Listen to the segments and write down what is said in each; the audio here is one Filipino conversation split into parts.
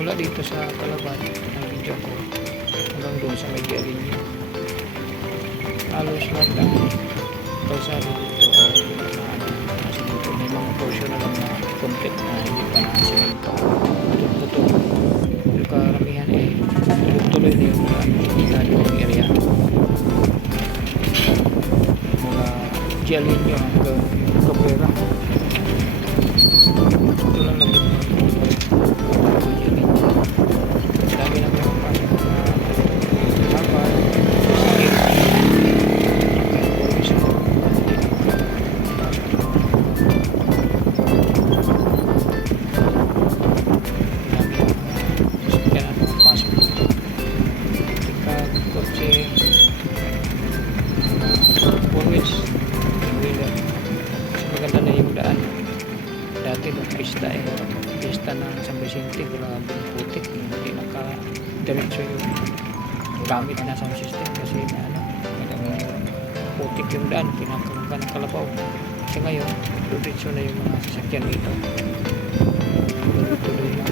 mula dito sa Palaban ng video ko hanggang doon sa may Dialinyo. Halos lahat ng kalsada dito ay nasa dito. May mga portion na lang na complete na hindi pa na siminto. Putol-putol. Yung karamihan ay tuloy-tuloy na yung mga area. Mula Dialinyo hanggang Cabrera. Ito lang namin dami na mga kapal pasok dito tingkad, kotse, four wheels, wheeler. Maganda na yung daan. Dati nung pista ng San Vicente, grabe putik, hindi naka-diretso yung gamit na sound system kasi putik yung daan, pinakamaga ng kalabaw. Kasi ngayon, diretso na yung mga sasakyan dito. Tuloy lang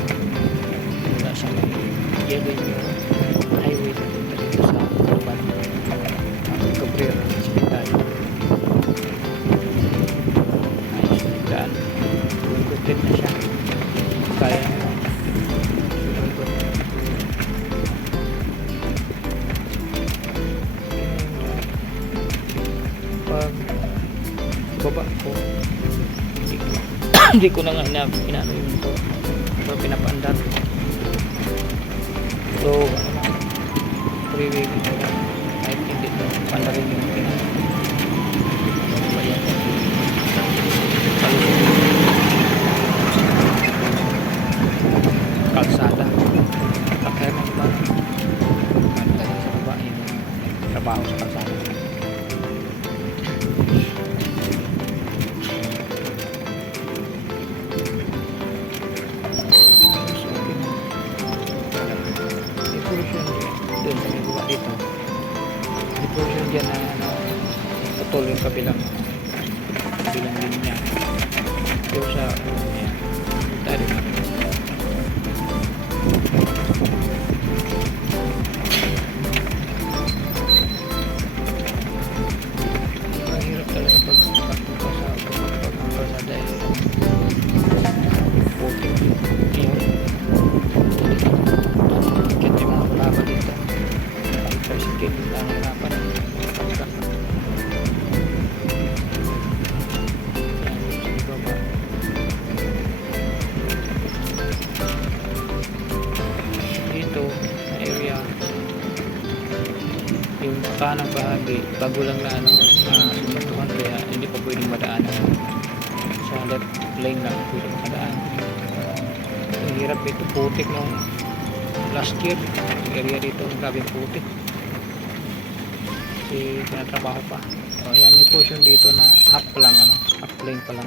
mula sa may Dialinyo highway na dito sa Palaban, Cabrera, Hospital. Ayos yung daan. Good na siya. Kaya pag baba ko hindi ko na nga inaano yung motor pero pinapaandar so freeway dito kahit hindi mo pandarin yung bayan kalsada kaya may iba sa baba yung trabaho sa kalsada. Doon sa may buka dito portion dyan na putol yung kabilang linya yung sa tayo natin mahirap talaga pagpunta sa kalsada puting yun kaya yung mga malaba dito tricycle lang hirapan dito na area yung kanang bahagi bago lang na sumatuhan kaya hindi pa pwedeng madaanan sa left lane lang pwedeng makadaan. Ang hirap ito putik nung last year area dito grabe putik kasi pinatrabaho pa. So ayan, may portion dito na half lang half lane pa lang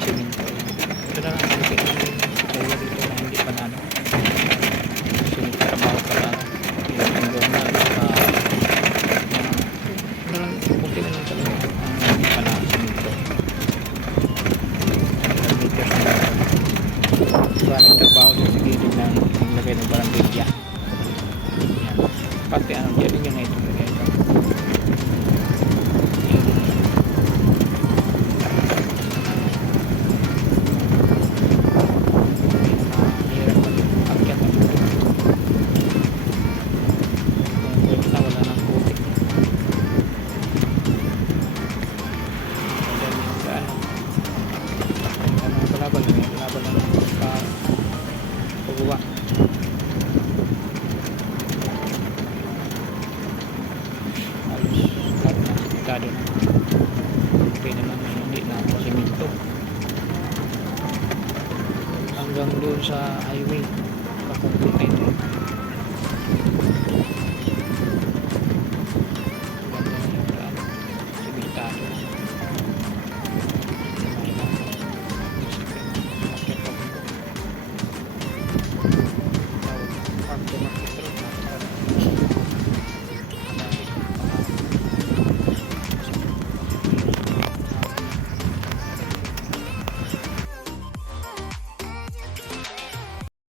siminto. Ito na lang area dito na hindi pa na kasi trabaho pa lang ilang linggo na puti na lang talaga hindi pa na siminto. Diba nagtrabaho sa gilid ng lagay ng barangay pati Dialinyo na ito okay naman hindi na siminto hanggang doon sa highway kakumplit na ito.